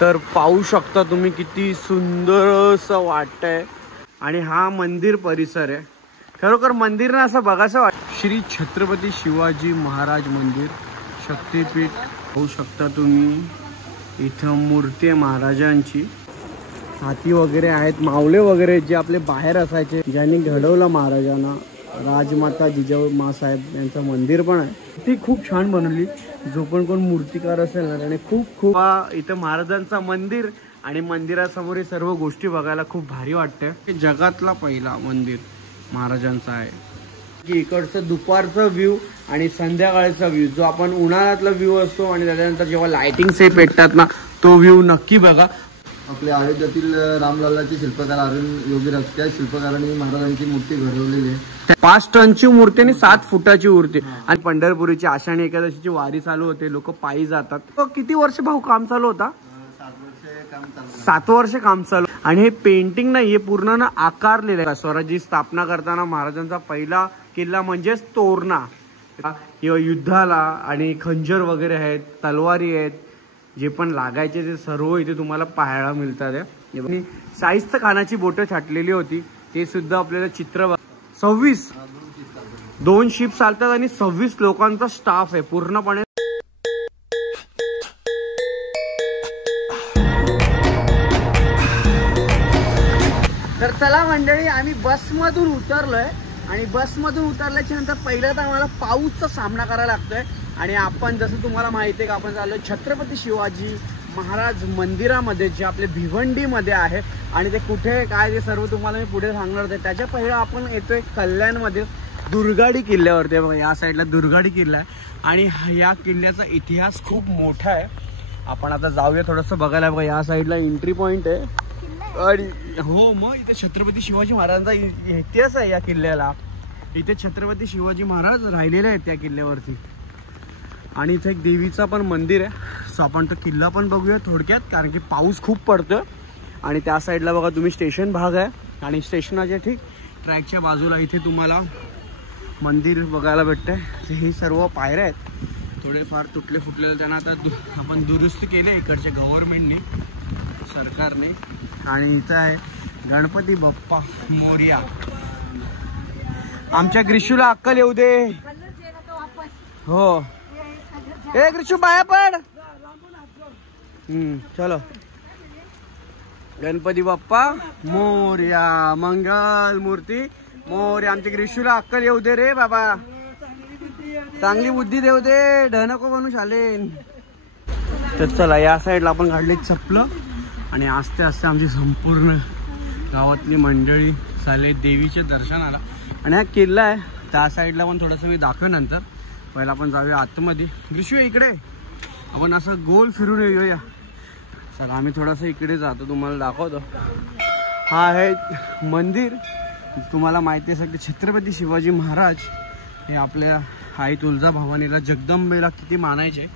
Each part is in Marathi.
तर पाहू शकता तुम्ही किती सुंदर असं वाटतंय। आणि हा मंदिर परिसर आहे, खरोखर मंदिर ना असं बघायचं वाटतं। श्री छत्रपती शिवाजी महाराज मंदिर शक्तिपीठ पाहू शकता तुम्ही, इथं मूर्ती आहे महाराजांची, हाती वगैरे आहेत, मावळे वगैरे जे आपले बाहेर असायचे ज्यांनी घडवलं महाराजांना, राजमाता जिजाऊ साहेब यांचं मंदिर पण आहे। ती खूप छान बनवली, जो पण कोण मूर्तिकार असेल ना त्याने खूप इथं महाराजांचं मंदिर आणि मंदिरासमोर सर्व गोष्टी बघायला खूप भारी वाटते। जगातला पहिला मंदिर महाराजांचा आहे की इकडचं दुपारचं व्ह्यू आणि संध्याकाळचा व्ह्यू, जो आपण उन्हाळ्यातला व्ह्यू असतो आणि त्याच्यानंतर जेव्हा लाइटिंग्स हे पेटतात ना, तो व्ह्यू नक्की बघा। आपल्या अयोध्येतील रामलल्लाचे शिल्पकार अरुण योगीराज त्या शिल्पकारांनी महाराजांची मूर्ती घडवलेली आहे। 5 टनची मूर्ती आणि 7 फुटाची मूर्ती। आणि पंढरपुरीची आषाढी एकादशीची वारी चालू होते, लोक पायी जातात। तो किती वर्ष भाऊ काम चालू होता? 7 वर्ष काम चालू। आणि हे पेंटिंग नाही, हे पूर्ण ना आकारलेलं आहे। स्वराज्याची स्थापना करताना महाराजांचा पहिला किल्ला म्हणजेच तोरणा, किंवा युद्धाला आणि खंजर वगैरे आहेत, तलवारी आहेत, जे पण लागायचे ते सर्व इथे तुम्हाला पाहायला मिळतात। आणि शाहिस्त खानाची बोटं छाटलेली होती, ते सुद्धा आपल्याला चित्र 26 2 शिप चालतात आणि 26 लोकांचा स्टाफ आहे पूर्णपणे। तर चला मंडळी, आम्ही बसमधून उतरलोय आणि बसमधून उतरल्याच्या नंतर पहिलं तर आम्हाला पाऊसचा सामना करायला लागतोय। आणि आपण जसं तुम्हाला माहिती आहे की आपण चाललोय छत्रपती शिवाजी महाराज मंदिरामध्ये, जे आपले भिवंडीमध्ये आहे। आणि ते कुठे काय ते सर्व तुम्हाला मी पुढे सांगणार होते। त्याच्या पहिलं आपण येतोय कल्याणमध्ये दुर्गाडी किल्ल्यावरती। बघा या साईडला दुर्गाडी किल्ला आहे आणि या किल्ल्याचा इतिहास खूप मोठा आहे। आपण आता जाऊया थोडंसं बघायला। बघा या साईडला एंट्री पॉइंट आहे आणि हो मग इथे छत्रपती शिवाजी महाराजांचा इतिहास आहे या किल्ल्याला। इथे छत्रपती शिवाजी महाराज राहिलेले आहेत त्या किल्ल्यावरती। आणि इथे एक देवीचा पण मंदिर आहे। सो आपण तो किल्ला पण बघूया थोडक्यात, कारण की पाऊस खूप पडतो। आणि त्या साईडला बघा तुम्ही स्टेशन भाग आहे आणि स्टेशनाच्या ठीक ट्रॅकच्या बाजूला इथे तुम्हाला मंदिर बघायला भेटतंय। हे सर्व पायऱ्या आहेत, थोडेफार तुटले फुटलेले, त्यांना आता आपण दुरुस्त केले इकडच्या गव्हर्नमेंटने, सरकारने। आणि इथं आहे गणपती बाप्पा मोरया। आमच्या ग्रीशूला अक्कल येऊ दे। हो ए ग्रीशू पाया पड। चलो गणपती बाप्पा मोरया, मंगल मूर्ती मोरया। आमच्या ग्रीशूला अक्कल येऊ दे रे बाबा, चांगली बुद्धी देऊ दे, ढनको बनू शालेन। तर चला या साईडला आपण काढली चपलं आणि आस्ते आस्ते आमची संपूर्ण गावातली मंडळी चालले देवीच्या दर्शनाला। आणि हा किल्ला आहे त्या साईडला पण थोडंसं मी दाखवेन नंतर। पहिला आपण जाऊया आतमध्ये। ग्रीशू इकडे आपण असं गोल फिरून येऊया। चला आम्ही थोडंसं इकडे जातो, तुम्हाला दाखवतो। हा आहे मंदिर, तुम्हाला माहिती आहे की छत्रपती शिवाजी महाराज हे आपल्या आई तुळजाभवानीला, जगदंबेला किती मानायचे।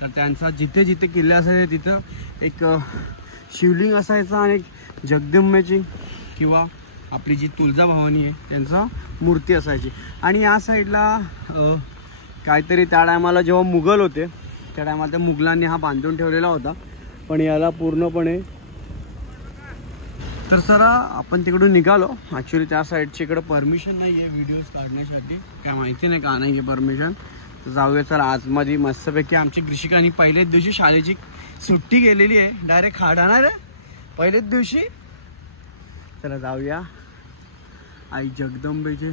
तर त्यांचा जिथे जिथे किल्ले असायचे तिथं एक शिवलिंग असायचा आणि जगदंबेची किंवा आपली जी तुळजाभवानी आहे त्यांचा मूर्ती असायची। आणि या साईडला काहीतरी त्या टायमाला जेव्हा मुघल होते त्या टायमाला त्या मुघलांनी हा बांधून ठेवलेला होता, पण याला पूर्णपणे। तर सर आपण तिकडून निघालो। ॲक्च्युली त्या साईडची इकडे परमिशन नाही आहे व्हिडिओज काढण्यासाठी, काय माहिती नाही का नाही आहे परमिशन। तर जाऊया सर आतमध्ये मस्तपैकी। आमच्या ग्रीशिकांनी पहिल्याच दिवशी शाळेची सुट्टी गेलेली आहे, डायरेक्ट खाडाणार आहे पहिल्याच दिवशी। चला जाऊया आई जगदंबेचे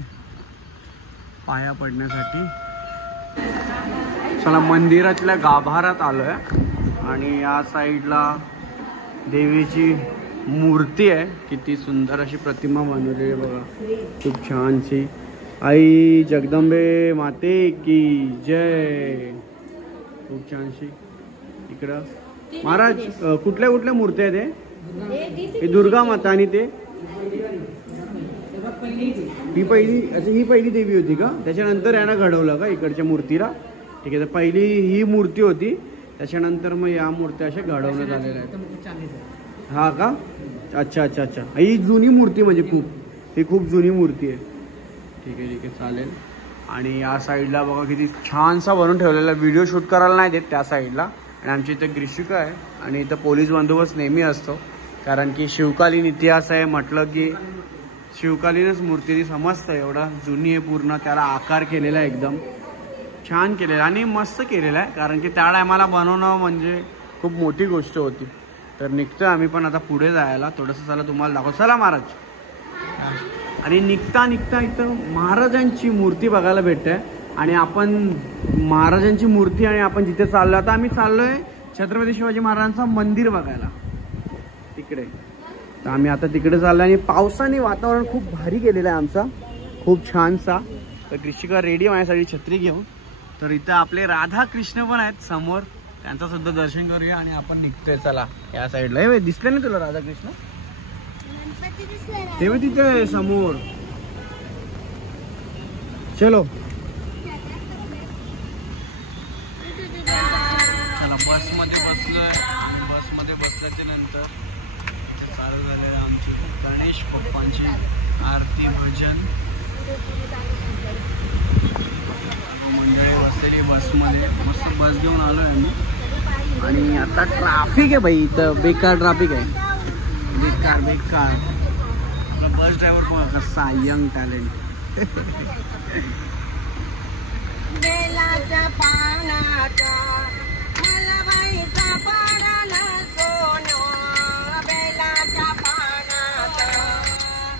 पाया पडण्यासाठी। चला मंदिरातल्या गाभारात आलोय आणि या साईडला देवीची मूर्ती आहे, किती सुंदर अशी प्रतिमा बनवलेली आहे बघा, खूप छानशी। आई जगदंबे माते की जय, खूप छानशी। इकडं महाराज कुठल्या कुठल्या मूर्त्या आहेत? हे दुर्गा माता आणि ते ही पहिली देवी होती का? त्याच्यानंतर यांना घडवलं का इकडच्या मूर्तीला? ठीक आहे, तर पहिली ही मूर्ती होती, त्याच्यानंतर मग या मूर्त्या अशा घडवण्यात आलेल्या आहेत। हा का? अच्छा अच्छा अच्छा, ही जुनी मूर्ती म्हणजे ही खूप जुनी मूर्ती आहे। ठीक आहे चालेल। आणि या साईडला बघा किती छानसा बनवून ठेवलेला, व्हिडिओ शूट करायला नाही देत त्या साईडला, आणि आमची इथं ग्रीशिका आहे आणि इथं पोलीस बंदोबस्त नेहमी असतो, कारण की शिवकालीन इतिहास आहे म्हटलं की शिवकालीनच मूर्ती ती समजतं, एवढा जुनी आहे पूर्ण, त्याला आकार केलेला आहे एकदम छान केलेला आणि मस्त केलेला आहे, कारण की त्या टायमाला बनवणं म्हणजे खूप मोठी गोष्ट होती. तर निघतो आम्ही पण आता पुढे जायला, थोडंसं चला तुम्हाला दाखव. चला महाराज. आणि निघता निघता इथं महाराजांची मूर्ती बघायला भेटते आणि आपण महाराजांची मूर्ती आणि आपण जिथे चाललो आता आम्ही चाललोय छत्रपती शिवाजी महाराजांचं मंदिर बघायला तिकडे. तर आम्ही आता तिकडे चाललो आणि पावसाने वातावरण खूप भारी केलेलं आहे आमचा, खूप छानसा. तर ग्रीशिका रेडी माझ्यासाठी छत्री घेऊन. तर इथं आपले राधा कृष्ण पण आहेत समोर, त्यांचं सुद्धा दर्शन करूया आणि आपण निघतोय. चला या साईडला. हे दिसले ना तुला राधा कृष्ण? तेव्हा तिथे समोर. चलो चला बसमध्ये बसलोय. बसमध्ये बसल्याच्या नंतर चालू झालेलं आमची गणेश पप्पांची आरती भजन. मंडळी बसलेली बसमध्ये, मस्त बस घेऊन आलोय आम्ही. आणि आता ट्रॅफिक आहे भाई इथं, बेकार ट्रॅफिक आहे, बेकार बेकार. आपला बस ड्रायव्हर पण कसा यंग टॅलेंट. बेलाच्या पानाचा मला बाई सापडला सोनं, बेलाच्या पानाचा,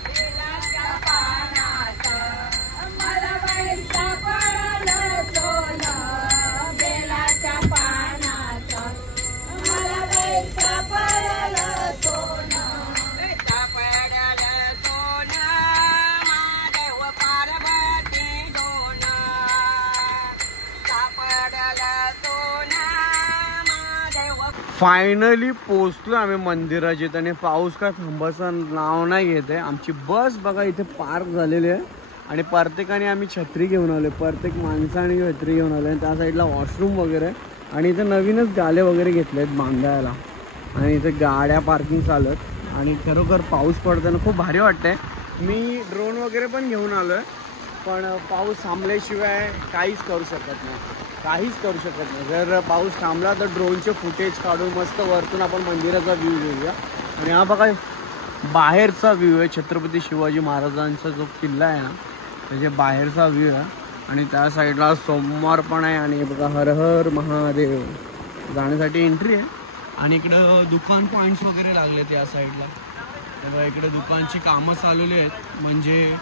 बेलाच्या पानाचा मला बाई सापडला सोनं, बेलाच्या पानाचा मला बाई सापडला सोनं, सापडला सोनं महादेव पार्वती दोना, सापडला सोनं महादेव. फायनली पोहोचलो आम्ही मंदिरात आणि पाऊस काय थांबायचं नाव नाही घेत आहे. आमची बस बघा इथे पार्क झालेली आहे आणि प्रत्येकाने आम्ही छत्री घेऊन आलो, प्रत्येक माणसाने छत्री घेऊन आलो. आणि त्या साईडला वॉशरूम वगैरे आणि इथे नवीनच गाले वगैरे घेतले आहेत बांधायला आणि इथे गाड्या पार्किंग चालत. आणि खरोखर पाऊस पडताना खूप भारी वाटतंय. मी ड्रोन वगैरे पण घेऊन आलो आहे, पण पाऊस थांबल्याशिवाय काहीच करू शकत नाही, काहीच करू शकत नाही. जर पाऊस थांबला तर ड्रोनचे फुटेज काढून मस्त वरतून आपण मंदिराचा व्ह्यू घेऊया. आणि हा बघा बाहेरचा व्ह्यू आहे, छत्रपती शिवाजी महाराजांचा जो किल्ला आहे ना त्याच्या बाहेरचा व्ह्यू आहे. आणि त्या साईडला सोमवार पण आहे आणि बघा हर हर महादेव जाण्यासाठी एंट्री आहे. आणि इकडं दुकान पॉईंट्स वगैरे लागलेत या साईडला. तेव्हा इकडे दुकानची कामं चालवली आहेत, म्हणजे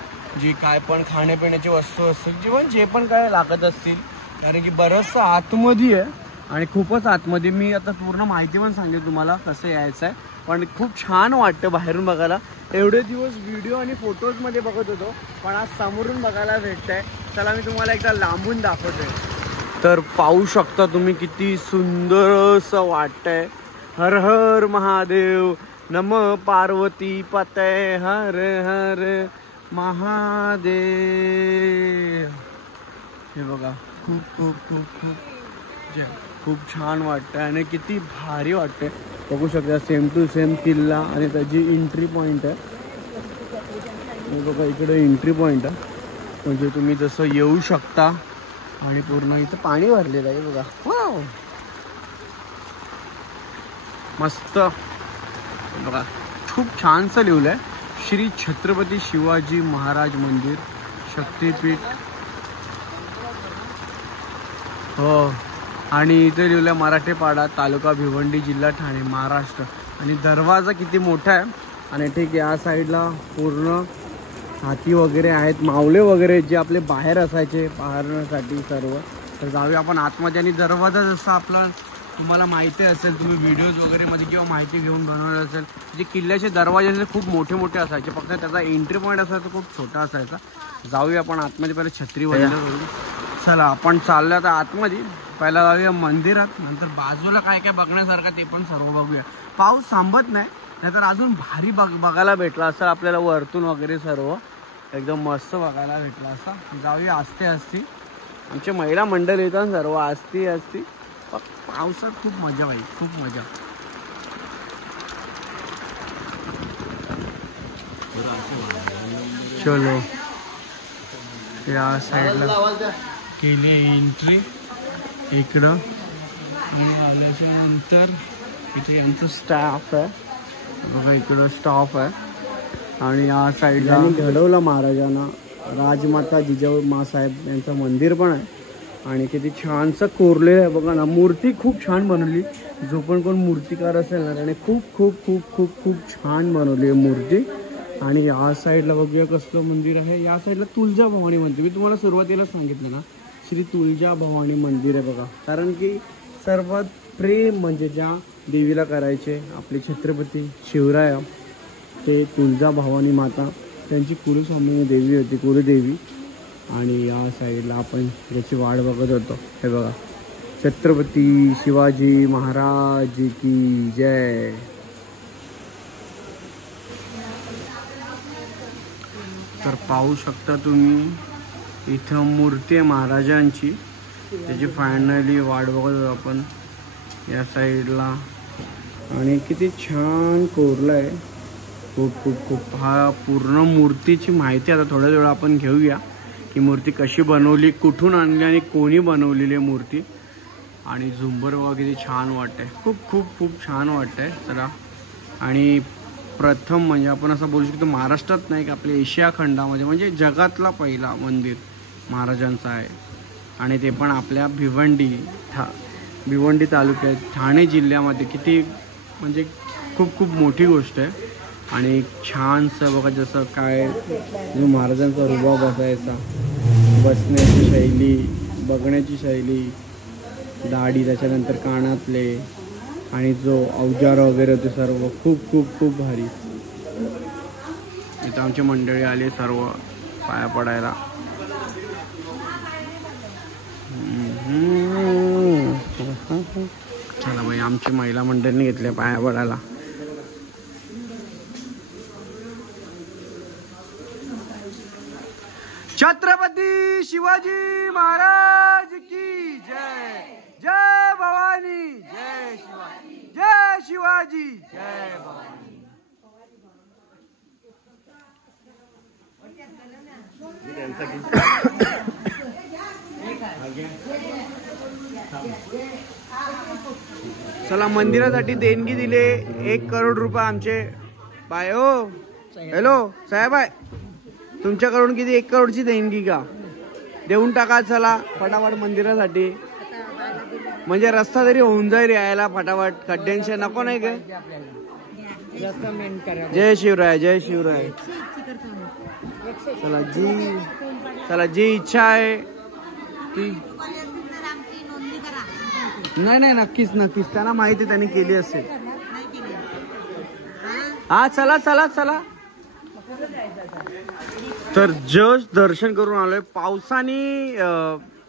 जी काय पण खाण्यापिण्याची वस्तू असतील जेवण जे पण काय लागत असतील, कारण की बरंचसं आतमध्ये आहे आणि खूपच आतमध्ये. मी आता पूर्ण माहिती पण सांगेल तुम्हाला कसं यायचं आहे, पण खूप छान वाटतं बाहेरून बघायला. एवढे दिवस व्हिडिओ आणि फोटोजमध्ये बघत होतो, पण आज समोरून बघायला भेटतंय. चला मी तुम्हाला एकदा लांबून दाखवतोय. तर पाहू शकता तुम्ही किती सुंदर असं वाटतंय. हर हर महादेव, नम पार्वती पतय हर हर महादेव. हे बघा खूप खूप खूप खूप जय, खूप छान वाटतं आणि किती भारी वाटतंय. बघू शकता सेम टू सेम किल्ला आणि त्याची एंट्री पॉईंट आहे. हे बघा इकडे एंट्री पॉईंट आहे, म्हणजे तुम्ही जसं येऊ शकता. आणि पूर्ण इथं पाणी भरलेलं आहे बघा. वाव मस्त बघा, खूप छानसं लिहिलं आहे श्री छत्रपती शिवाजी महाराज मंदिर शक्तिपीठ. हो, आणि इथे लिहिलं मराठेपाडा, तालुका भिवंडी, जिल्हा ठाणे, महाराष्ट्र. आणि दरवाजा किती मोठा आहे. आणि ठीक या साईडला पूर्ण हाती वगैरे आहेत, मावले वगैरे जे आपले बाहेर असायचे पाहण्यासाठी सर्व. तर जाऊया आपण आतमध्ये. आणि दरवाजा जसा आपला तुम्हाला माहिती असेल, तुम्ही व्हिडिओज वगैरे मध्ये किंवा माहिती घेऊन बनवलं असेल, जे किल्ल्याचे दरवाजे असे खूप मोठे मोठे असायचे, फक्त त्याचा एंट्री पॉईंट असायचा खूप छोटा असायचा. जाऊया आपण आतमध्ये, पहिले छत्री वगैरे करू. चला आपण चाललो आता आतमध्ये. पहिला जाऊया मंदिरात, नंतर बाजूला काय काय बघण्यासारखं ते पण सर्व बघूया. पाऊस थांबत नाही, नाहीतर अजून भारी बघायला भेटला असं आपल्याला वरतून वगैरे सर्व एकदम मस्त बघायला भेटला असं. जाऊया आस्ते आस्ते. आमचे महिला मंडळ येतात सर्व आस्ती आस्ती. पावसात खूप मजा भाई, खूप मजा. चलो या साईडला केली एंट्री. इकडं आणि आल्याच्या नंतर इथे यांचं स्टाफ आहे बघा, इकडं स्टाफ आहे. आणि या साईडला घडवलं महाराजांना राजमाता जिजाऊ मासाहेब यांचं मंदिर पण आहे. आणि किती छानसं कोरलेलं आहे बघा ना. मूर्ती खूप छान बनवली. जो पण कोण मूर्तिकार असेल ना त्याने खूप खूप खूप खूप खूप छान बनवली आहे मूर्ती. आणि या साईडला बघूया कसलं मंदिर आहे. या साईडला तुळजाभवानी मंदिर, मी तुम्हाला सुरुवातीला सांगितलं ना श्री तुळजाभवानी मंदिर आहे बघा. कारण की सर्वात प्रेम म्हणजे ज्या देवीला करायचे आपले छत्रपती शिवराय, ते तुळजाभवानी माता त्यांची कुलस्वामिनी देवी होती, कुलदेवी. आणि या साईडला आपण याची वाट बघत होतो. हे बघा, छत्रपती शिवाजी महाराज की जय. तर पाहू शकता तुम्ही इथं मूर्ती आहे महाराजांची, त्याची फायनली वाट बघत होतो आपण या साईडला. आणि किती छान कोरलं आहे, खूप खूप खूप. हा पूर्ण मूर्तीची माहिती आता थोड्या वेळा आपण घेऊया की मूर्ती कशी बनवली, कुठून आणली आणि कोणी बनवलेली आहे मूर्ती. आणि झुंबर बघा किती छान वाटतंय, खूप खूप खूप छान वाटतंय. चला, आणि प्रथम म्हणजे आपण असं बोलू शकतो महाराष्ट्रात नाही का आपल्या एशिया खंडामध्ये म्हणजे जगातला पहिला मंदिर महाराजांचा आहे. आणि ते पण आपल्या भिवंडी तालुक्यात ठाणे जिल्ह्यामध्ये. किती म्हणजे खूप खूप मोठी गोष्ट आहे. आणि छानसं बघा जसं काय जो महाराजांचा रुबाब असायचा, बसण्याची शैली, बघण्याची शैली, दाढी, त्याच्यानंतर कानातले आणि जो अवजार वगैरे होते सर्व खूप खूप खूप भारी. इथं आमची मंडळी आली सर्व पाया पडायला. चला बाई, आमची महिला मंडळीने घेतले पाया पडायला. छत्रपती शिवाजी महाराज की जय. जय भवानी, जय शिवाजी, जय शिवाजी, जय भवानी. चला, मंदिरासाठी देणगी दिले 1 करोड रुपये आमचे बाय. हो हॅलो साहेब आहे, तुमच्याकडून किती 1 करोडची देणगी का देऊन टाका. चला फटाफट मंदिरासाठी, म्हणजे रस्ता तरी होऊन जाईल यायला फटाफट. खड्ड्यांचे नको नाही काय. जय शिवराय, जय शिवराय. चला जी इच्छा आहे ती. नाही नक्कीच नक्कीच, त्यांना माहिती, त्यांनी केली असेल. हा चला चला चला. तर जस्ट दर्शन करून आलोय. पावसाने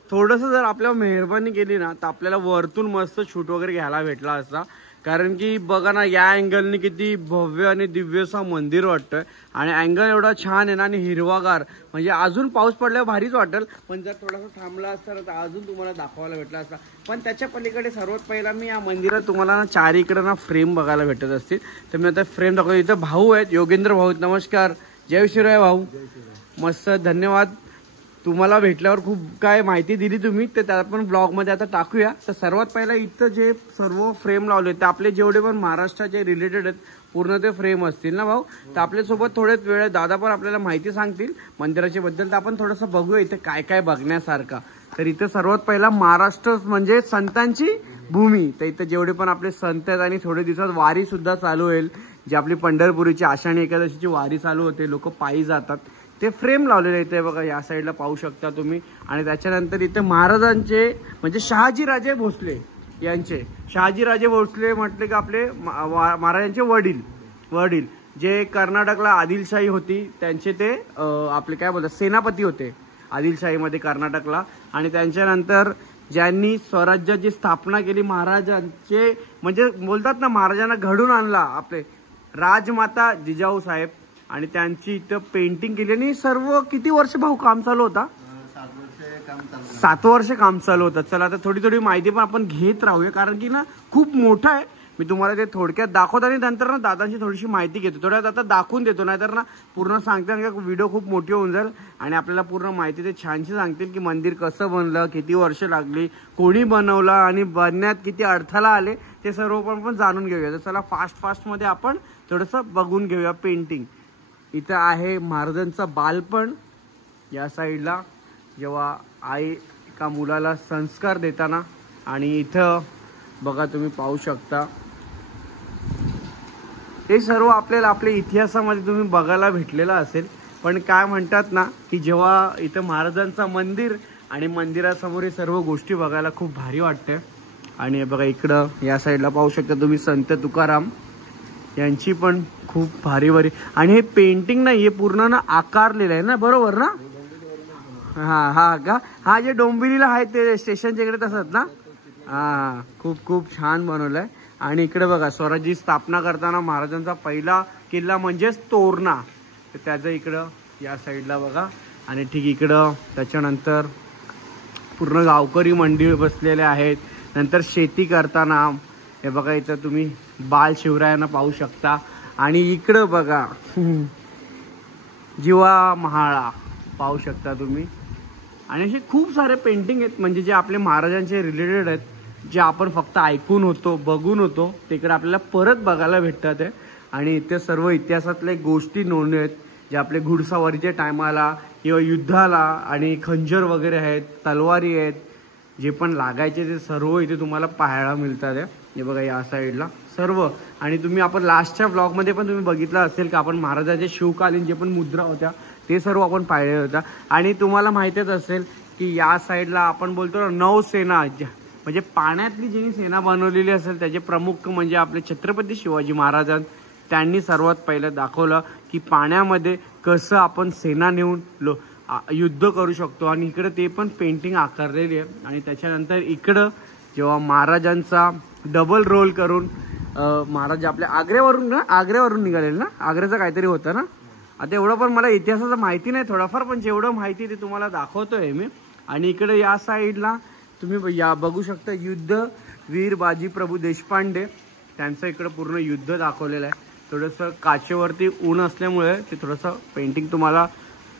थोडंसं जर आपल्याला मेहरबानी केली ना तर आपल्याला वरतून मस्त शूट वगैरे घ्यायला भेटला असता. कारण की बघा ना, या अँगलने किती भव्य आणि दिव्यसा मंदिर वाटतंय. आणि अँगल एवढा छान आहे ना, आणि हिरवागार, म्हणजे अजून पाऊस पडल्यावर भारीच वाटेल. पण जर थोडासा थांबला असता तर अजून तुम्हाला दाखवायला भेटला असता. पण त्याच्या पलीकडे सर्वात पहिला मी या मंदिरात तुम्हाला ना चारीकडे ना फ्रेम बघायला भेटत असतील. तर मी आता फ्रेम दाखवतो. इथं भाऊ आहेत, योगेंद्र भाऊ. नमस्कार, जय शिवराय भाऊ. मस्त, धन्यवाद. तुम्हाला भेटल्यावर खूप काय माहिती दिली तुम्ही, तर त्या पण ब्लॉगमध्ये आता टाकूया. तर सर्वात पहिला इथं जे सर्व फ्रेम लावले ते आपले जेवढे पण महाराष्ट्राचे रिलेटेड आहेत पूर्ण ते फ्रेम असतील ना भाऊ. तर आपल्यासोबत थोड्याच वेळ दादा पण आपल्याला माहिती सांगतील मंदिराच्या बद्दल. तर आपण थोडंसं बघूया इथे काय काय बघण्यासारखं. तर इथं सर्वात पहिला महाराष्ट्र म्हणजे संतांची भूमी. तर इथं जेवढे पण आपले संत आहेत, आणि थोडे दिवसात वारी सुद्धा चालू होईल. जी आपली पंढरपुरीची आषाढी एकादशीची वारी चालू होते, लोक पायी जातात, ते फ्रेम लावलेले इथे बघा. या साईडला पाहू शकता तुम्ही. आणि त्याच्यानंतर इथे महाराजांचे म्हणजे शहाजीराजे भोसले यांचे, शहाजीराजे भोसले म्हटले की आपले महाराजांचे वडील जे कर्नाटकला आदिलशाही होती त्यांचे ते आपले काय बोलतात सेनापती होते आदिलशाहीमध्ये कर्नाटकला. आणि त्यांच्यानंतर ज्यांनी स्वराज्याची स्थापना केली महाराजांचे, म्हणजे बोलतात ना महाराजांना घडून आणला आपले राजमाता जिजाऊ साहेब. आणि त्यांची इथं पेंटिंग केली. आणि सर्व किती वर्ष भाऊ काम चालू होता? 7 वर्ष काम चालू होतं. चला आता थोडी माहिती पण आपण घेत राहूया, कारण की ना खूप मोठं आहे. मी तुम्हाला ते थोडक्यात दाखवतो आणि नंतर ना दादांची थोडीशी माहिती घेतो. थोड्यात आता दाखवून देतो, नाहीतर ना पूर्ण सांगते ना व्हिडिओ खूप मोठी होऊन जाईल आणि आपल्याला पूर्ण माहिती ते छानशी सांगतील की मंदिर कसं बनलं, किती वर्ष लागली, कोणी बनवलं आणि बनण्यात किती अडथळा आले, ते सर्व पण जाणून घेऊया. तर चला फास्टमध्ये आपण थोडंसं बघून घेऊया पेंटिंग. इथं आहे महाराजांचा बालपण. या साईडला जेव्हा आई एका मुलाला संस्कार देताना, आणि इथं बघा तुम्ही पाहू शकता हे सर्व आपल्याला आपल्या इतिहासामध्ये तुम्ही बघायला भेटलेलं असेल. पण काय म्हणतात ना की जेव्हा इथं महाराजांचं मंदिर आणि मंदिरासमोर हे सर्व गोष्टी बघायला खूप भारी वाटते. आणि बघा इकडं या साईडला पाहू शकता तुम्ही संत तुकाराम यांची पण खूप भारी आणि हे पेंटिंग नाही, हे पूर्ण ना आकारलेलं आहे ना, बरोबर ना? हा का? हा जे डोंबिवलीला आहे ते स्टेशनच्या इकडे तसंच ना? हा, खूप छान बनवलंय. आणि इकडे बघा स्वराज्याची स्थापना करताना महाराजांचा पहिला किल्ला म्हणजेच तोरणा, तर त्याचं इकडं या साईडला बघा. आणि ठीक इकडं त्याच्यानंतर पूर्ण गावकरी मंदिर बसलेले आहेत. नंतर शेती करताना हे बघा इथं तुम्ही बाल शिवरायांना पाहू शकता. आणि इकडं बघा जीवा महाळा पाहू शकता तुम्ही. आणि असे खूप सारे पेंटिंग आहेत म्हणजे जे आपले महाराजांचे रिलेटेड आहेत, जे आपण फक्त ऐकून होतो, बघून होतो, तिकडे आपल्याला परत बघायला भेटतात आहे. आणि इथे सर्व इतिहासातल्या गोष्टी नोंदणी आहेत, जे आपले घुडसवारीच्या टायमाला किंवा युद्धाला, आणि खंजर वगैरे आहेत, तलवारी आहेत, जे पण लागायचे ते सर्व इथे तुम्हाला पाहायला मिळतात आहे. हे बघा या साईडला सर्व. आणि तुम्ही आपण लास्टच्या ब्लॉगमध्ये पण तुम्ही बघितलं असेल की आपण महाराजांच्या शिवकालीन जे पण मुद्रा होत्या ते सर्व आपण पाहिलेलं होतं. आणि तुम्हाला माहितीच असेल की या साईडला आपण बोलतो ना नौसेना, म्हणजे पाण्यातली जी सेना बनवलेली असेल त्याचे प्रमुख म्हणजे आपले छत्रपती शिवाजी महाराज. त्यांनी सर्वात पहिलं दाखवलं की पाण्यामध्ये कसं आपण सेना नेऊन युद्ध करू शकतो. आणि इकडे ते पण पेंटिंग आकारलेली आहे. आणि त्याच्यानंतर इकडं जेव्हा महाराजांचा डबल रोल करून महाराज आपल्या आग्र्यावरून निघालेले ना, आग्र्याचं काहीतरी होतं ना, आता एवढं पण मला इतिहासाचं माहिती नाही थोडाफार, पण जेवढं माहिती ते तुम्हाला दाखवतोय मी. आणि इकडे या साईडला तुम्ही या बघू शकता युद्ध वीर बाजी प्रभू देशपांडे, त्यांचं इकडं पूर्ण युद्ध दाखवलेलं आहे. थोडंसं काचेवरती ऊन असल्यामुळे ते थोडंसं पेंटिंग तुम्हाला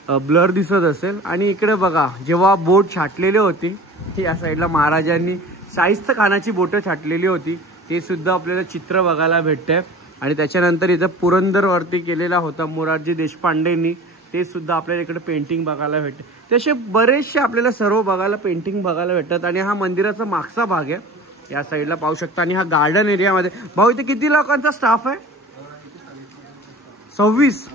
ब्लर दिसत असेल. आणि इकडे बघा जेव्हा बोट छाटलेली होती, या साईडला महाराजांनी शाहिस्त खानाची बोटं छाटलेली होती, ते सुद्धा आपल्याला चित्र बघायला भेटतंय. आणि त्याच्यानंतर इथं पुरंदरवरती केलेला होता मोरारजी देशपांडेंनी, ते सुद्धा आपल्याला इकडे पेंटिंग बघायला भेटते. तसे बरेचसे आपल्याला सर्व बघायला पेंटिंग बघायला भेटतात. आणि हा मंदिराचा मागचा भाग आहे, या साईडला पाहू शकता. आणि हा गार्डन एरियामध्ये भाऊ इथे किती लोकांचा स्टाफ आहे? 26.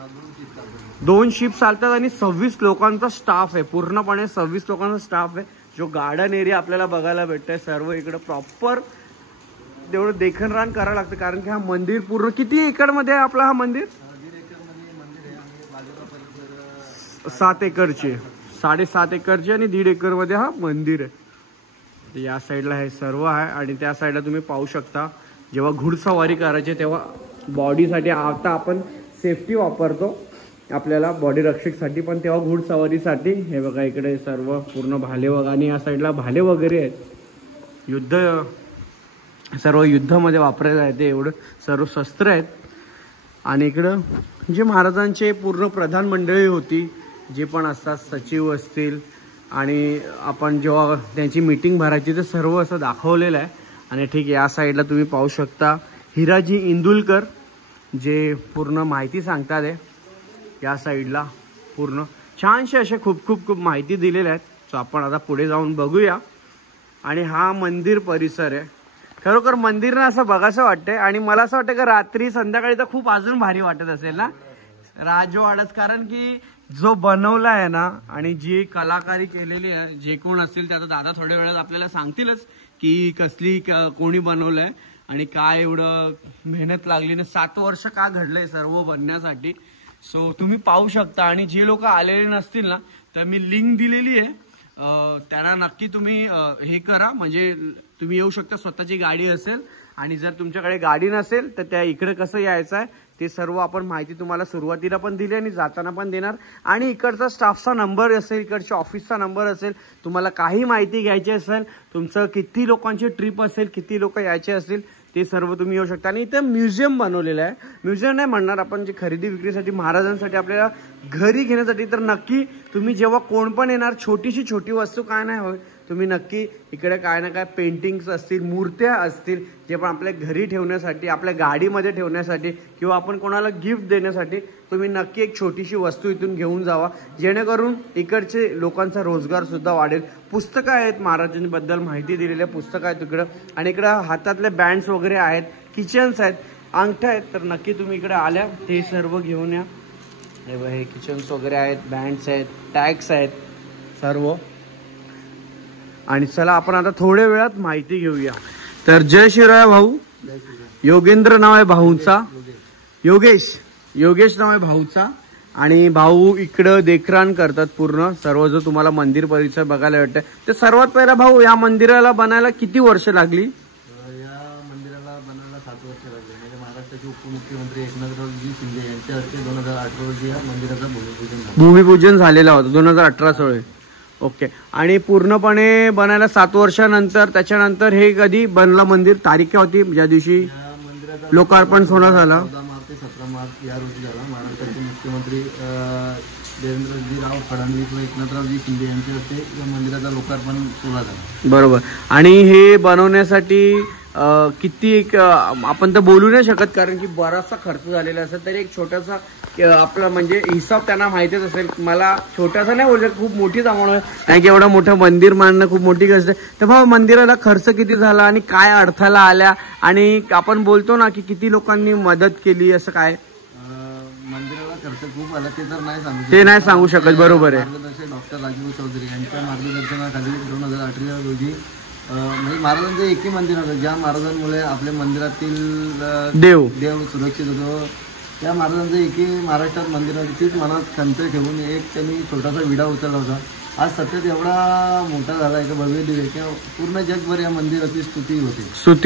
2 शिप चालतात आणि 26 लोकांचा स्टाफ आहे, पूर्णपणे 26 लोकांचा स्टाफ आहे. जो गार्डन एरिया आपल्याला बघायला भेटतंय सर्व इकडे प्रॉपर तेवढं देखणरान करावं लागतं, कारण की हा मंदिर पूर्ण किती एकरमध्ये आहे आपला हा मंदिर? 7 एकरचे, 7.5 एकरचे आणि 1.5 एकरमध्ये हा मंदिर आहे. या साईडला हे सर्व आहे. आणि त्या साईडला तुम्ही पाहू शकता जेव्हा घुडसवारी करायची तेव्हा बॉडीसाठी आता आपण सेफ्टी वापरतो आपल्याला बॉडी रक्षकसाठी, पण तेव्हा घुडसवारीसाठी हे बघा इकडे सर्व पूर्ण भाले वगैरे. आणि या साईडला भाले वगैरे आहेत, सर्व युद्धामध्ये वापरायला आहे ते एवढं सर्व शस्त्र आहेत. आणि इकडं जे महाराजांचे पूर्ण प्रधान मंडळी होती, जे पण असतात सचिव असतील, आणि आपण जेव्हा त्यांची मीटिंग भरायची तर सर्व असं दाखवलेलं आहे. आणि ठीक या साईडला तुम्ही पाहू शकता हिराजी इंदुलकर जे पूर्ण माहिती सांगतात आहे. या साईडला पूर्ण छानसे असे खूप माहिती दिलेल्या आहेत. सो आपण आता पुढे जाऊन बघूया. आणि हा मंदिर परिसर आहे, खरोखर मंदिरनं असं बघायचं वाटतंय. आणि मला असं वाटतं की रात्री संध्याकाळी तर खूप अजून भारी वाटत असेल ना राजवाडाच, कारण की जो बनवला आहे ना आणि जी कलाकारी केलेली आहे, जे कोण असतील ते आता दादा थोड्या वेळात आपल्याला सांगतीलच की कसली कोणी बनवलंय आणि काय एवढं मेहनत लागली ना, 7 वर्ष का घडलंय सर्व बनण्यासाठी. सो तुम्ही पाहू शकता. आणि जे लोक आलेले नसतील ना तर मी लिंक दिलेली आहे, त्यांना नक्की तुम्ही हे करा, म्हणजे तुम्ही येऊ शकता. स्वतःची गाडी असेल आणि जर तुमच्याकडे गाडी नसेल तर त्या इकडे कसं यायचं आहे ते सर्व आपण माहिती तुम्हाला सुरुवातीला पण दिली आणि जाताना पण देणार. आणि इकडचा स्टाफचा नंबर असेल, इकडच्या ऑफिसचा नंबर असेल, तुम्हाला काही माहिती घ्यायची असेल, तुमचं किती लोकांची ट्रिप असेल, किती लोक यायचे असतील, ते सर्व तुम्ही येऊ शकता. आणि इथे म्युझियम बनवलेलं आहे. म्युझियम नाही म्हणणार आपण, जे खरेदी विक्रीसाठी महाराजांसाठी आपल्याला घरी घेण्यासाठी. तर नक्की तुम्ही जेव्हा कोण पण येणार, छोटी वस्तू काय नाही होय, तुम्ही नक्की इकडे काय ना काय पेंटिंग्स असतील, मूर्त्या असतील, जे पण आपल्या घरी ठेवण्यासाठी, आपल्या गाडीमध्ये ठेवण्यासाठी किंवा आपण कोणाला गिफ्ट देण्यासाठी तुम्ही नक्की एक छोटीशी वस्तू इथून घेऊन जावा, जेणेकरून इकडचे लोकांचा रोजगार सुद्धा वाढेल. पुस्तकं आहेत, महाराजांबद्दल माहिती दिलेल्या पुस्तकं आहेत तिकडं. आणि इकडं हातातले बँड्स वगैरे आहेत, किचन्स आहेत, अंगठ्या आहेत. तर नक्की तुम्ही इकडे आल्या ते सर्व घेऊन या. हे किचन्स वगैरे आहेत, बँड्स आहेत, टॅग्स आहेत सर्व. आणि चला आपण आता थोड्या वेळात माहिती घेऊया. तर जय शिवराय भाऊ. योगेंद्र नाव आहे भाऊचा, योगेश नाव आहे भाऊचा. आणि भाऊ इकडं देखरान करतात पूर्ण सर्व. जो तुम्हाला मंदिर परिसर बघायला भेटतं, तर सर्वात पहिला भाऊ या मंदिराला बनायला किती वर्ष लागली? या मंदिराला बनायला 7 वर्ष लागली. म्हणजे महाराष्ट्राचे उपमुख्यमंत्री एकनाथरावजी शिंदे यांच्या हस्ते 2018 रोजी या मंदिराचा भूमिपूजन झालेला होता 2018 साली. ओके. आणि पूर्णपणे बनायला 7 वर्षानंतर, त्याच्यानंतर हे कधी बनलं मंदिर? तारीख होती ज्या दिवशी लोकार्पण सोहळा झाला? 14 मार्च ते 17 मार्च या रोजी झाला. महाराष्ट्राचे मुख्यमंत्री देवेंद्रजीराव फडणवीस व एकनाथरावजी शिंदे यांच्या हस्ते या मंदिराचा लोकार्पण सोहळा झाला. बरोबर. आणि हे बनवण्यासाठी किती आपण तर बोलू नाही शकत, कारण की बराचसा खर्च झालेला असेल. तरी एक छोटासा आपला म्हणजे हिसाब त्यांना माहितीच असेल. मला छोटासा नाही बोलू, खूप मोठीच अमाऊंट आहे, नाही की एवढं मोठं मंदिर मांडणं खूप मोठी गोष्ट आहे. तर भाऊ मंदिराला खर्च किती झाला आणि काय अडथळा आल्या, आणि आपण बोलतो ना की किती लोकांनी मदत केली, असं काय? मंदिराला खर्च खूप आला ते नाही सांगू शकत. बरोबर आहे. मार्गदर्शक डॉक्टर राजीव चौधरी यांच्या मार्गदर्शनाखाली 2018 रोजी म्हणजे महाराजांचं एकही मंदिर होतं, ज्या महाराजांमुळे आपल्या मंदिरातील देव सुरक्षित होतो. त्या महाराजांचं एकही महाराष्ट्रात मंदिराचीच मनात खंत ठेवून एक त्यांनी छोटासा विडा उचलला होता. आज सतत एवढा मोठा झाला आहे, भव्य दिवे किंवा पूर्ण जगभर या मंदिराची स्तुती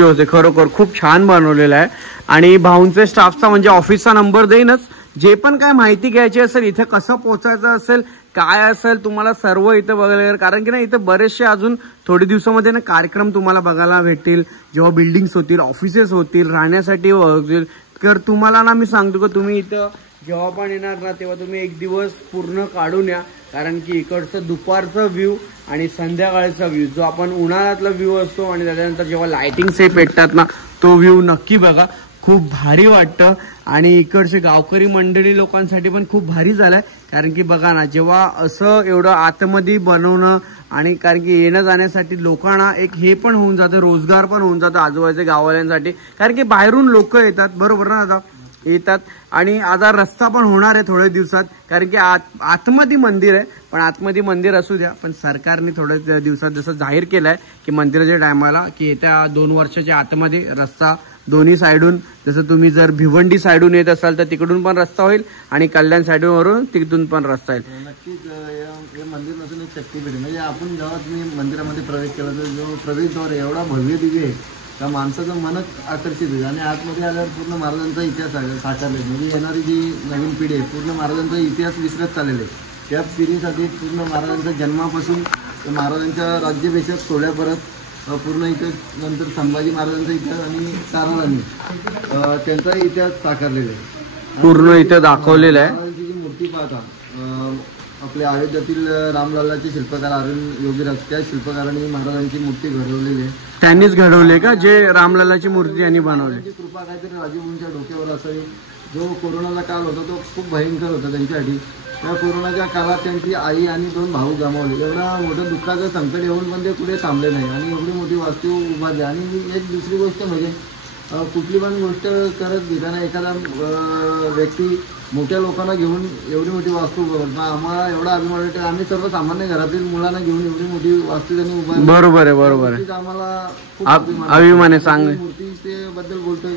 होते. खरोखर खूप छान बनवलेलं आहे. आणि भाऊंचे स्टाफचा म्हणजे ऑफिसचा नंबर देईनच. जे पण काय माहिती घ्यायची असेल, इथे कसं पोहोचायचं असेल, काय असेल, तुम्हाला सर्व इथं बघायला. कारण की ना इथं बरेचसे अजून थोडे दिवसामध्ये ना कार्यक्रम तुम्हाला बघायला भेटतील. जेव्हा बिल्डिंग्स होतील, ऑफिसेस होतील, राहण्यासाठी होतील. तर तुम्हाला ना मी सांगतो की तुम्ही इथं जेव्हा पण येणार ना, तेव्हा तुम्ही एक दिवस पूर्ण काढून या. कारण की इकडचं दुपारचं व्ह्यू आणि संध्याकाळचा व्ह्यू, जो आपण उन्हाळ्यातला व्ह्यू असतो आणि त्याच्यानंतर जेव्हा लाइटिंग्स हे पेटतात ना, तो व्ह्यू नक्की बघा. खूप भारी वाटतं. आणि इकडचे गावकरी मंडळी लोकांसाठी पण खूप भारी झालाय. कारण की बघा ना, जेव्हा असं एवढं आतमध्ये बनवणं, आणि कारण की येणं जाण्यासाठी लोकांना एक हे पण होऊन जातं, रोजगार पण होऊन जातं आजूबाजूच्या गाववाल्यांसाठी. कारण की बाहेरून लोक येतात, बरोबर ना, आता येतात. आणि आता रस्ता पण होणार आहे थोड्या दिवसात. कारण की आतमध्ये मंदिर आहे, पण आतमध्ये मंदिर असू द्या, पण सरकारने थोड्या दिवसात जसं जाहीर केलंय की मंदिराच्या टायमाला की येत्या 2 वर्षाच्या आतमध्ये रस्ता दोन्ही साईडून, जसं तुम्ही जर भिवंडी साईडून येत असाल तर तिकडून पण रस्ता होईल, आणि कल्याण साईडवरून तिकडून पण रस्ता येईल. नक्कीच हे मंदिर नसून एक शक्तीपीठ. म्हणजे आपण जेव्हा तुम्ही मंदिरामध्ये प्रवेश केला तर जो प्रवेशद्वार एवढा भव्य दिव्य आहे, त्या माणसाचं मनच आकर्षित होईल. आणि आतमध्ये आल्यावर पूर्ण महाराजांचा इतिहास साकारले. म्हणजे येणारी जी नवीन पिढी आहे, पूर्ण महाराजांचा इतिहास विसरत चाललेला आहे. त्या पिढीसाठी पूर्ण महाराजांच्या जन्मापासून महाराजांच्या राज्याभिषेक सोहळ्यापर्यंत पूर्ण इतिहास, नंतर संभाजी महाराजांचा इतिहास आणि ताराराणी त्यांचा इतिहास साकारलेला आहे, पूर्ण इथे दाखवलेला आहे. महाराजांची जी मूर्ती पाहता, आपल्या अयोध्यातील रामलल्लाचे शिल्पकार अरुण योगीराज, त्या शिल्पकारांनी महाराजांची मूर्ती घडवलेली आहे. त्यांनीच घडवले का, जे रामलल्लाची मूर्ती यांनी बनवली? कृपा काहीतरी राजीवच्या डोक्यावर असावी. जो कोरोनाचा काळ होता तो खूप भयंकर होता त्यांच्यासाठी. त्या कोरोनाच्या काळात त्यांची आई आणि 2 भाऊ गमावले. एवढा मोठं दुःखाचं संकट येऊन पण ते कुठे थांबले नाही आणि एवढी मोठी वास्तू उभारली. आणि एक दुसरी गोष्ट म्हणजे कुठली पण गोष्ट करत घेताना एखादा व्यक्ती मोठ्या लोकांना घेऊन एवढी मोठी वास्तू उभारतो. आम्हाला एवढा अभिमान वाटतो. आम्ही सर्वसामान्य घरातील मुलांना घेऊन एवढी मोठी वास्तू त्यांनी उभारली. बरोबर आहे, बरोबर आहे. आम्हाला खूप अभिमान आहे. सांग, मूर्ती बद्दल बोलतोय,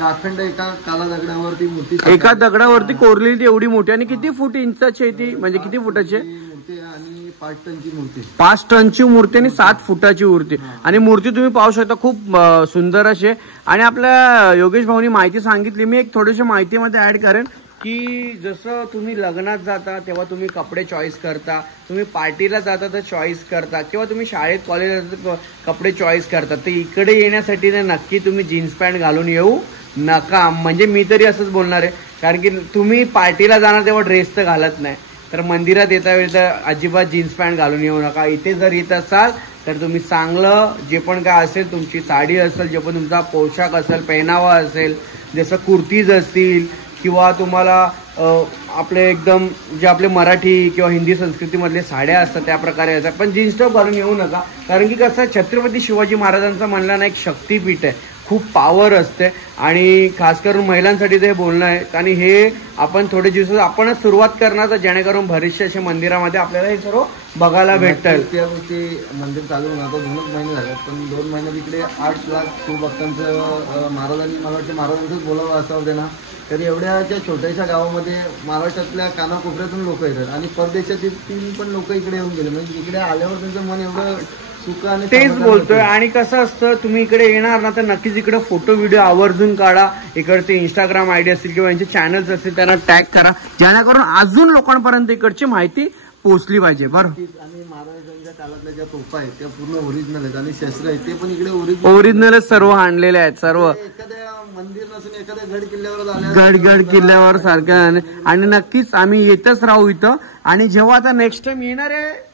अखंड एका काला दगडावरती मूर्ती, एका दगडावरती कोरलेली एवढी मोठी. आणि किती फूट इंचाची आहे ती, म्हणजे किती फुटाची मूर्ती? आणि 5 टनची मूर्ती. 5 टनची मूर्ती आणि 7 फुटाची मूर्ती. आणि मूर्ती तुम्ही पाहू शकता, खूप सुंदर अशी. आणि आपल्या योगेश भाऊनी माहिती सांगितली, मी एक थोडीशी माहितीमध्ये ऍड करेन. की जसं तुम्ही लग्नात जाता तेव्हा तुम्ही कपडे चॉईस करता, तुम्ही पार्टीला जाता तर चॉईस करता, किंवा तुम्ही शाळेत कॉलेजला कपडे चॉईस करता, तर इकडे येण्यासाठी ना नक्की तुम्ही जीन्स पॅन्ट घालून येऊ नका. म्हणजे मी तरी असंच बोलणार आहे, कारण की तुम्ही पार्टीला जाणार तेव्हा ड्रेस तर घालत नाही, तर मंदिरात येता वेळी तर अजिबात जीन्स पॅन्ट घालून येऊ नका. इथे जर येत असाल तर तुम्ही चांगलं जे पण काय असेल, तुमची साडी असेल, जे पण तुमचा पोशाख असेल, पेहनावा असेल, जसं कुर्तीज असतील किंवा तुम्हाला आपले एकदम जे आपले मराठी किंवा हिंदी संस्कृतीमधले साड्या असतात त्या प्रकारे असतात, पण जीन्स टॉप घालून येऊ नका. कारण की कसं छत्रपती शिवाजी महाराजांचं म्हणलं ना एक शक्तीपीठ आहे, खूप पॉवर असते, आणि खास करून महिलांसाठी ते बोलणं आहे. आणि हे आपण थोडे दिवस आपणच सुरुवात करणार, तर जेणेकरून भविष्य अशा मंदिरामध्ये आपल्याला हे सर्व बघायला भेटेल. त्या गोष्टी मंदिर चालू होऊन आता 2 महिने झाले, पण 2 महिन्यात इकडे 8 लाख शिवभक्तांचं महाराजांनी, मला वाटतं महाराजांचंच बोलावं असं होते ना, तरी एवढ्या छोट्याशा गावामध्ये महाराष्ट्रातल्या कानाकोपऱ्यातून लोक येतात आणि परदेशातील पण लोक इकडे येऊन गेले. म्हणजे इकडे आल्यावर त्यांचं मन एवढं सुख आणि तेच बोलतोय. आणि कसं असतं, तुम्ही इकडे येणार ना तर नक्कीच इकडे फोटो व्हिडिओ आवर्जून काढा. इकडचे इंस्टाग्राम आयडी असतील किंवा यांचे चॅनल्स असतील त्यांना टॅग करा, जेणेकरून अजून लोकांपर्यंत इकडची माहिती पोहोचली पाहिजे. बरं, आणि महाराजांच्या काळातल्या ज्या तोफा आहेत त्या पूर्ण ओरिजिनल आहेत आणि शस्त्र आहेत ते पण इकडे ओरिजिनल सर्व आणलेले आहेत. सर्व एखाद्या मंदिर नसून एखाद्या गड किल्ल्यावर गड किल्ल्यावर सारखं. आणि नक्कीच आम्ही येतच राहू इथं. आणि जेव्हा आता नेक्स्ट टाइम येणार आहे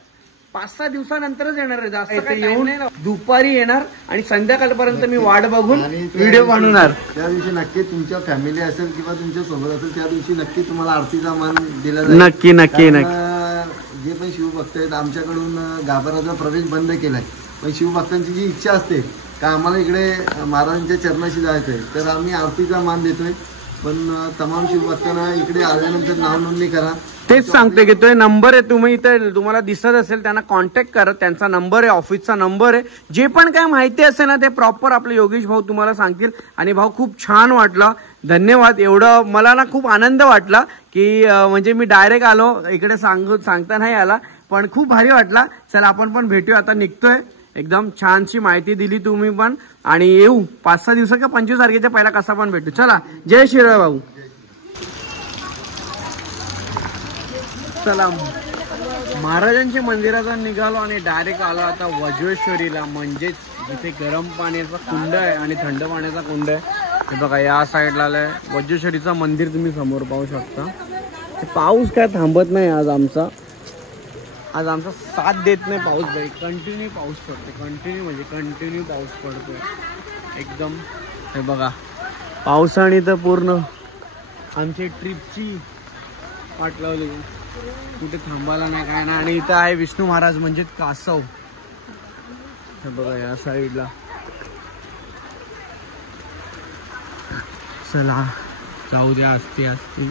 5-6 दिवसानंतरच येणार आहे, जास्त येऊन दुपारी येणार आणि संध्याकाळपर्यंत मी वाट बघून व्हिडिओ बनवणार. त्या दिवशी नक्की तुमच्या फॅमिली असेल किंवा तुमच्या सोबत असेल त्या दिवशी नक्की तुम्हाला आरतीचा मान दिला जाईल. नक्की नक्की नक्की. जे पण शिवभक्त आहेत आमच्याकडून गाभाऱ्याचा प्रवेश बंद केलाय, पण शिवभक्तांची जी इच्छा असते का आम्हाला इकडे महाराजांच्या चरणाशी जायचं आहे, तर आम्ही आरतीचा मान देतोय. पण तमाम शिवभक्तांना इकडे आल्यानंतर नाव नोंदणी करा. तेच सांगते की तो नंबर आहे, तुम्ही इथे तुम्हाला दिसत असेल त्यांना कॉन्टॅक्ट करा. त्यांचा नंबर आहे, ऑफिसचा नंबर आहे. जे पण काय माहिती असेल ना ते प्रॉपर आपले योगेश भाऊ तुम्हाला सांगतील. आणि भाऊ खूप छान वाटलं, धन्यवाद. एवढं मला ना खूप आनंद वाटला की म्हणजे मी डायरेक्ट आलो इकडे सांगता नाही आला, पण खूप भारी वाटला. चला आपण पण भेटूया, आता निघतोय. एकदम छानशी माहिती दिली तुम्ही पण. आणि येऊ 5-6 दिवस का 25 तारखेच्या पहिला कसा पण भेटू. चला, जय श्रीराम भाऊ. चला, महाराजांच्या मंदिराचा निघालो आणि डायरेक्ट आलो आता वज्रेश्वरीला, म्हणजेच जिथे गरम पाण्याचा कुंड आहे आणि थंड पाण्याचा कुंड आहे. हे बघा या साईडला आलंय वज्रेश्वरीचं मंदिर, तुम्ही समोर पाहू शकता. पाऊस काय थांबत नाही आज आमचा साथ देत नाही पाऊस भाई. कंटिन्यू पाऊस पडते, कंटिन्यू पाऊस पडतोय एकदम. हे बघा पावसाने तर पूर्ण आमची ट्रिपची वाट लावली, कुठे थांबायला नाही काय ना. आणि इथं आहे विष्णू महाराज म्हणजे कासव. हे बघा या साईडला. चला जाऊ द्या, असती.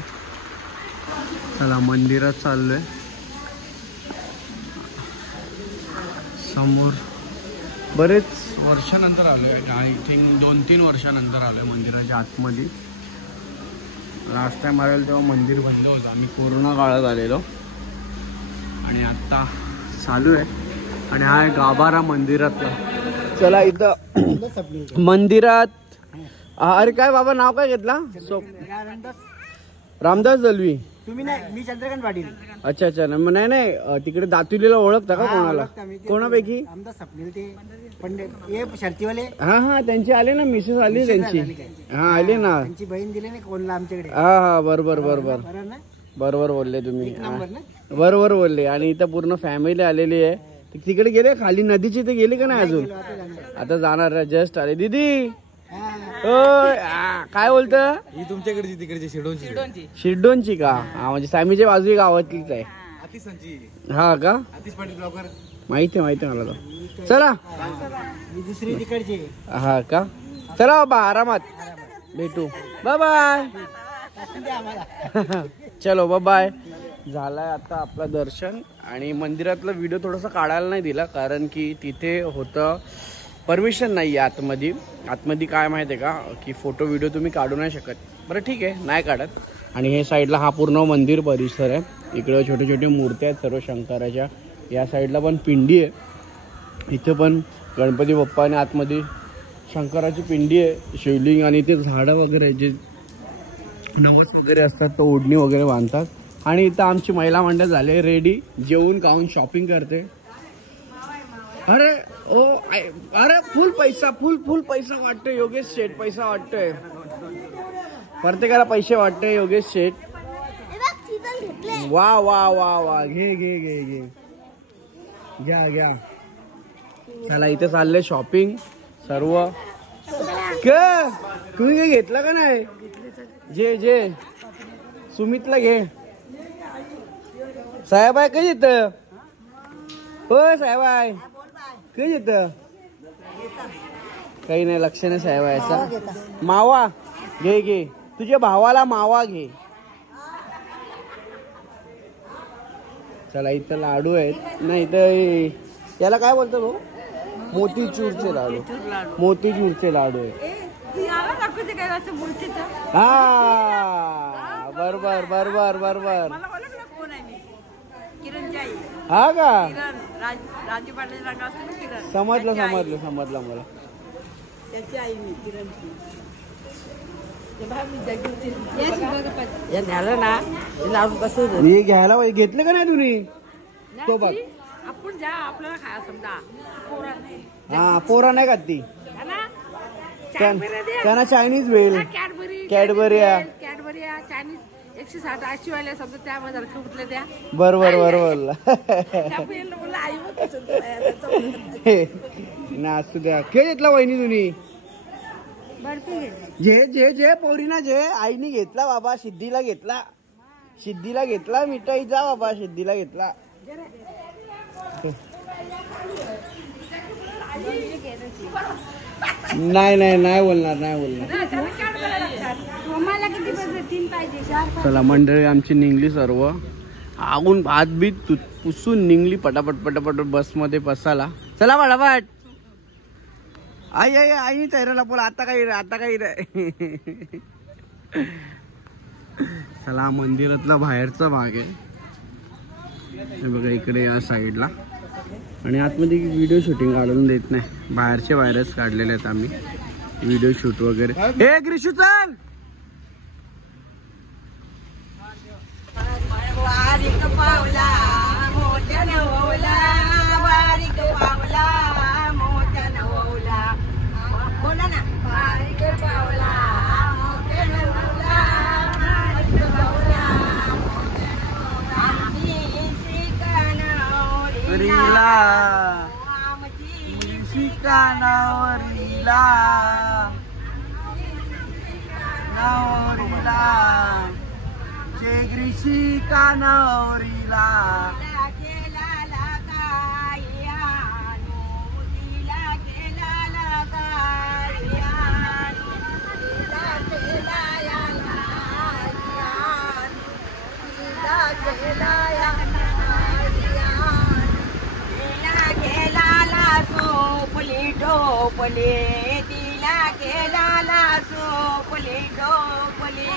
चला मंदिरात चाललोय. समोर बरेच वर्षानंतर आलोय, आय थिंक 2-3 वर्षानंतर आलोय मंदिराच्या आतमध्ये. लास्ट टाइम आलेलो तेव्हा मंदिर बंद होतं, आम्ही कोरोना काळात आलेलो. आणि आता चालू आहे. आणि हा गाभारा मंदिरातला. चला इथं मंदिरात. अरे काय बाबा नाव काय घेतला? रामदास दलवी. तुम्ही नाही, मी चंद्रकांत पाटील. अच्छा नाही तिकडे दातुलीला ओळखता का कोणाला? कोणापैकी? आमदार स्वप्नील ते पंडित हे शर्तीवाले. हा त्यांची आले ना, मिसेस आली त्यांची. हा आले ना, त्यांची बहीण दिली नाही कोणला आमच्याकडे. हा बरोबर बोलले तुम्ही, बरोबर बोलले. आणि इथं पूर्ण फॅमिली आलेली आहे. तिकडे गेले खाली नदीची, ते गेले का नाही अजून? आता जाणार, जस्ट आले. दीदी काय बोलत? ही तुमच्याकडची तिकडची शिरडोनची का? हा म्हणजे सामीच्या बाजू गावातलीच आहे. हा का? माहिती आहे मला तो. चला दुसरी तिकडची. हा का? चला बाबा आरामात भेटू. Bye bye. चलो बाय बाय. झालाय आता आपलं दर्शन. आणि मंदिरातला व्हिडिओ थोडासा काढायला नाही दिला, कारण की तिथे होतं परमिशन नाही आहे आतमध्ये. काय माहिती आहे का की फोटो व्हिडिओ तुम्ही काढू नाही शकत. बरं ठीक आहे, नाही काढत. आणि हे साईडला हा पूर्ण मंदिर परिसर आहे. इकडे छोटे छोटे मूर्त्या आहेत सर्व शंकराच्या. या साईडला पण पिंडी आहे. इथे पण गणपती बाप्पा आणि आतमध्ये शंकराची पिंडी आहे, शिवलिंग. आणि ते झाडं वगैरे जे नवस वगैरे असतात तो ओढणी वगैरे बांधतात. आणि इथं आमची महिला मंडळ झाले रेडी, जेवून खाऊन शॉपिंग करते. अरे ओ अरे फुल पैसा वाटतोय योगेश शेठ, पैसा वाटतोय प्रत्येकाला, पैसे वाटतोय योगेश शेठ. वा वा वा वा, घे घे घे घे घ्या घ्या. चला इथे चाललंय शॉपिंग सर्व. तुम्ही काही घेतलं का नाही? जे जे सुमितला घे. साहेब आहे काय येत? हो साहेब आहे काय येत? काही नाही, लक्ष नाही साहेब याचा. मावा घे घे, तुझ्या भावाला मावा घे. चला इथं लाडू आहेत ना, इथं याला काय बोलतो भाऊ? मोतीचूरचे लाडू, मोतीचूरचे लाडू आहेत. हा बरोबर बरोबर बरोबर. हा का, समजलं समजलं समजलं मला. हे घ्यायला घेतलं का नाही तुम्ही? तो बघ आपण जा, आपल्याला खाया समजा. हा पोरा नाही का ती, त्यांना चायनीज वेल, कॅडबरी चायनीज 160-80 वाल्या समजा त्यामध्ये कुठल्या द्या. बरोबर बरोबर ना. असू द्या. काय घेतला वहिनी तुम्ही? जे जे जे पोरीना जे आईनी घेतला बाबा. सिद्धीला घेतला, सिद्धीला घेतला मिठाई. जा बाबा सिद्धीला घेतला. नाही नाही नाही बोलणार, नाही बोलणार. चला मंडळी आमची निघली सर्व, आगून भात बीत पुसून निघली पटापट पटापट बसमध्ये बसायला. चला पटापट. आई आई आई चेहऱ्याला बोला. आता काही आता काही नाही. चला मंदिरातला बाहेरचा भाग आहे हे बघा, इकडे या साईडला. आणि आतमध्ये व्हिडिओ शूटिंग काढून देत नाही, बाहेरचे बाहेरच काढलेले आहेत आम्ही व्हिडिओ शूट वगैरे. हे ग्रीशू चल. नावरीला नावरीला चेग्रीशी का नावरीला. ढोपले तिला केला सोपले ढोपले.